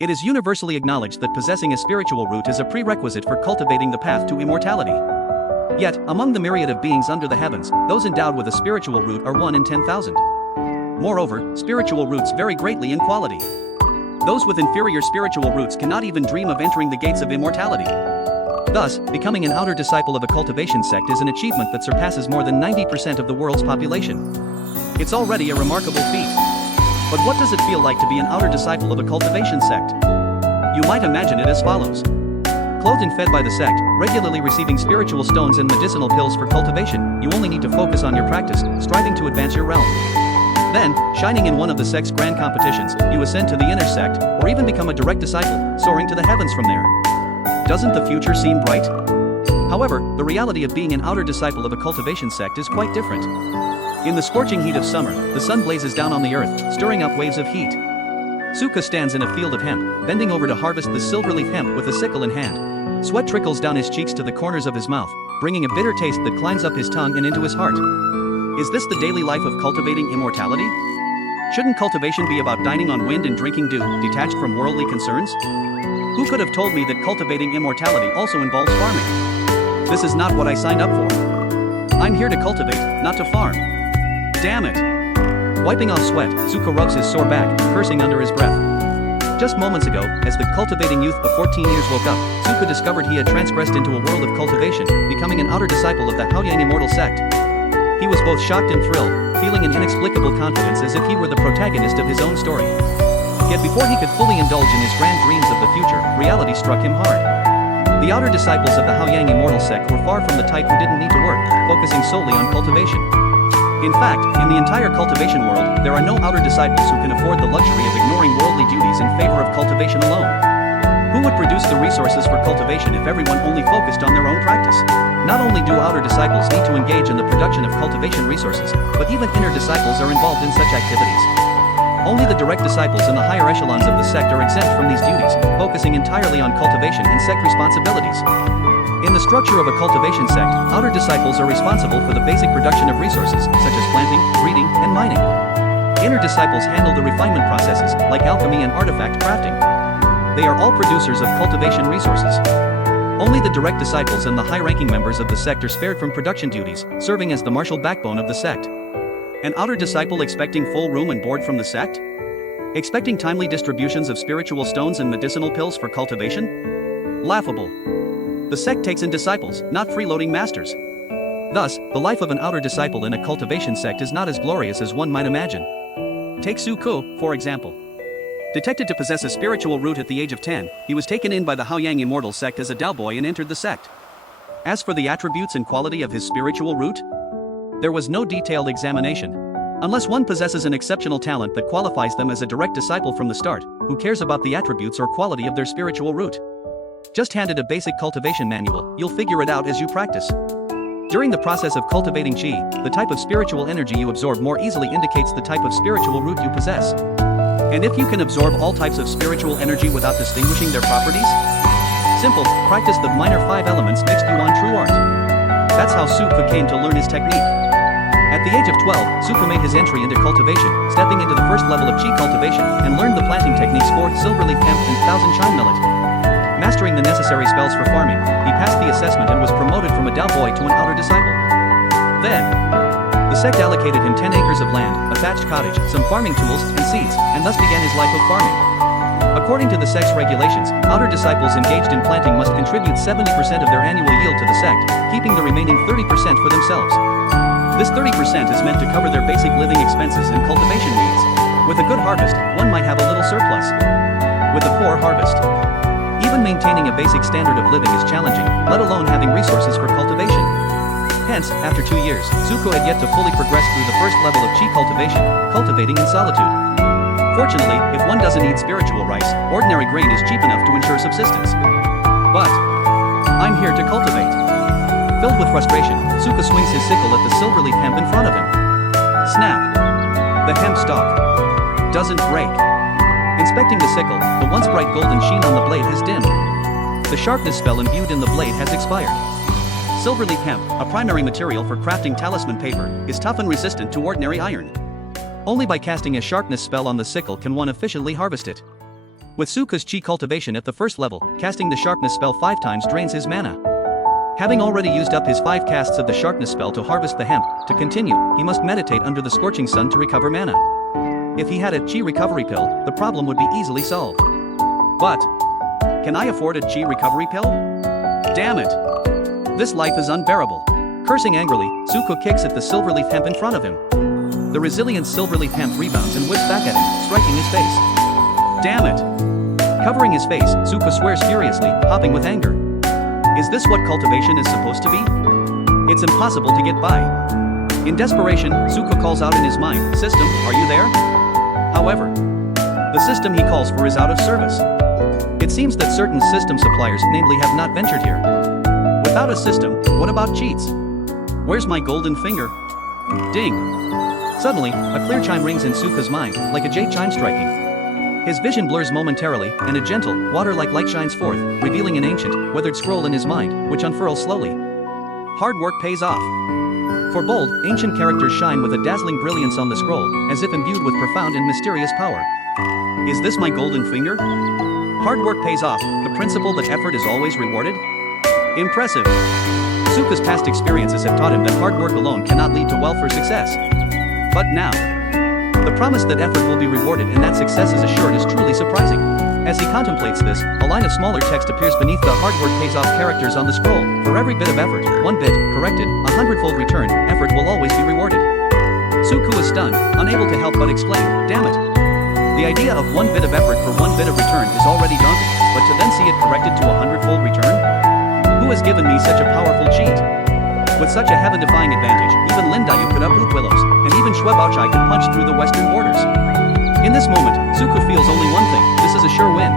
It is universally acknowledged that possessing a spiritual root is a prerequisite for cultivating the path to immortality. Yet, among the myriad of beings under the heavens, those endowed with a spiritual root are 1 in 10,000. Moreover, spiritual roots vary greatly in quality. Those with inferior spiritual roots cannot even dream of entering the gates of immortality. Thus, becoming an outer disciple of a cultivation sect is an achievement that surpasses more than 90% of the world's population. It's already a remarkable feat. But what does it feel like to be an outer disciple of a cultivation sect? You might imagine it as follows. Clothed and fed by the sect, regularly receiving spiritual stones and medicinal pills for cultivation, you only need to focus on your practice, striving to advance your realm. Then, shining in one of the sect's grand competitions, you ascend to the inner sect, or even become a direct disciple, soaring to the heavens from there. Doesn't the future seem bright? However, the reality of being an outer disciple of a cultivation sect is quite different. In the scorching heat of summer, the sun blazes down on the earth, stirring up waves of heat. Suka stands in a field of hemp, bending over to harvest the silver-leaf hemp with a sickle in hand. Sweat trickles down his cheeks to the corners of his mouth, bringing a bitter taste that climbs up his tongue and into his heart. Is this the daily life of cultivating immortality? Shouldn't cultivation be about dining on wind and drinking dew, detached from worldly concerns? Who could have told me that cultivating immortality also involves farming? This is not what I signed up for. I'm here to cultivate, not to farm. Damn it! Wiping off sweat, Suka rubs his sore back, cursing under his breath. Just moments ago, as the cultivating youth of 14 years woke up, Suka discovered he had transgressed into a world of cultivation, becoming an outer disciple of the Haoyang immortal sect. He was both shocked and thrilled, feeling an inexplicable confidence as if he were the protagonist of his own story. Yet before he could fully indulge in his grand dreams of the future, reality struck him hard. The outer disciples of the Haoyang immortal sect were far from the type who didn't need to work, focusing solely on cultivation. In fact, in the entire cultivation world, there are no outer disciples who can afford the luxury of ignoring worldly duties in favor of cultivation alone. Who would produce the resources for cultivation if everyone only focused on their own practice? Not only do outer disciples need to engage in the production of cultivation resources, but even inner disciples are involved in such activities. Only the direct disciples in the higher echelons of the sect are exempt from these duties, focusing entirely on cultivation and sect responsibilities. In the structure of a cultivation sect, outer disciples are responsible for the basic production of resources, such as planting, breeding, and mining. Inner disciples handle the refinement processes, like alchemy and artifact crafting. They are all producers of cultivation resources. Only the direct disciples and the high-ranking members of the sect are spared from production duties, serving as the martial backbone of the sect. An outer disciple expecting full room and board from the sect? Expecting timely distributions of spiritual stones and medicinal pills for cultivation? Laughable. The sect takes in disciples, not freeloading masters. Thus, the life of an outer disciple in a cultivation sect is not as glorious as one might imagine. Take Su Ku, for example. Detected to possess a spiritual root at the age of 10, he was taken in by the Haoyang immortal sect as a Dao boy and entered the sect. As for the attributes and quality of his spiritual root, there was no detailed examination. Unless one possesses an exceptional talent that qualifies them as a direct disciple from the start, who cares about the attributes or quality of their spiritual root? Just handed a basic cultivation manual, you'll figure it out as you practice. During the process of cultivating qi, the type of spiritual energy you absorb more easily indicates the type of spiritual root you possess. And if you can absorb all types of spiritual energy without distinguishing their properties? Simple, practice the minor 5 elements next yuan true art. That's how Suka came to learn his technique. At the age of 12, Suka made his entry into cultivation, stepping into the first level of qi cultivation, and learned the planting techniques for silverleaf hemp and thousand chime millet. Mastering the necessary spells for farming, he passed the assessment and was promoted from a Dao boy to an outer disciple. Then, the sect allocated him 10 acres of land, a thatched cottage, some farming tools, and seeds, and thus began his life of farming. According to the sect's regulations, outer disciples engaged in planting must contribute 70% of their annual yield to the sect, keeping the remaining 30% for themselves. This 30% is meant to cover their basic living expenses and cultivation needs. With a good harvest, one might have a little surplus. With a poor harvest, even maintaining a basic standard of living is challenging, let alone having resources for cultivation. Hence, after 2 years, Zuko had yet to fully progress through the first level of qi cultivation, cultivating in solitude. Fortunately, if one doesn't eat spiritual rice, ordinary grain is cheap enough to ensure subsistence. But I'm here to cultivate. Filled with frustration, Suka swings his sickle at the silverleaf hemp in front of him. Snap! The hemp stalk doesn't break. Inspecting the sickle, the once bright golden sheen on the blade has dimmed. The sharpness spell imbued in the blade has expired. Silverleaf hemp, a primary material for crafting talisman paper, is tough and resistant to ordinary iron. Only by casting a sharpness spell on the sickle can one efficiently harvest it. With Suka's chi cultivation at the first level, casting the sharpness spell 5 times drains his mana. Having already used up his 5 casts of the sharpness spell to harvest the hemp, to continue, he must meditate under the scorching sun to recover mana. If he had a chi recovery pill, the problem would be easily solved. But can I afford a chi recovery pill? Damn it! This life is unbearable. Cursing angrily, Suka kicks at the silverleaf hemp in front of him. The resilient silverleaf hemp rebounds and whips back at him, striking his face. Damn it! Covering his face, Suka swears furiously, hopping with anger. Is this what cultivation is supposed to be? It's impossible to get by. In desperation, Suka calls out in his mind, "System, are you there?" However, the system he calls for is out of service. It seems that certain system suppliers namely have not ventured here. Without a system, what about cheats? Where's my golden finger? Ding! Suddenly, a clear chime rings in Suka's mind, like a jade chime striking. His vision blurs momentarily, and a gentle, water-like light shines forth, revealing an ancient, weathered scroll in his mind, which unfurls slowly. Hard work pays off. For bold, ancient characters shine with a dazzling brilliance on the scroll, as if imbued with profound and mysterious power. Is this my golden finger? Hard work pays off, the principle that effort is always rewarded? Impressive. Suka's past experiences have taught him that hard work alone cannot lead to wealth or success. But now, the promise that effort will be rewarded and that success is assured is truly surprising. As he contemplates this, a line of smaller text appears beneath the hard work pays off characters on the scroll. For every bit of effort, 1 bit, corrected, 100-fold return, effort will always be rewarded. Suku is stunned, unable to help but exclaim, "Damn it!" The idea of 1 bit of effort for 1 bit of return is already daunting, but to then see it corrected to 100-fold return? Who has given me such a powerful cheat? With such a heaven-defying advantage, even Lindayu could uproot willows, and even Shuebaochai could punch through the western borders. In this moment, Suku feels only one thing: this is a sure win.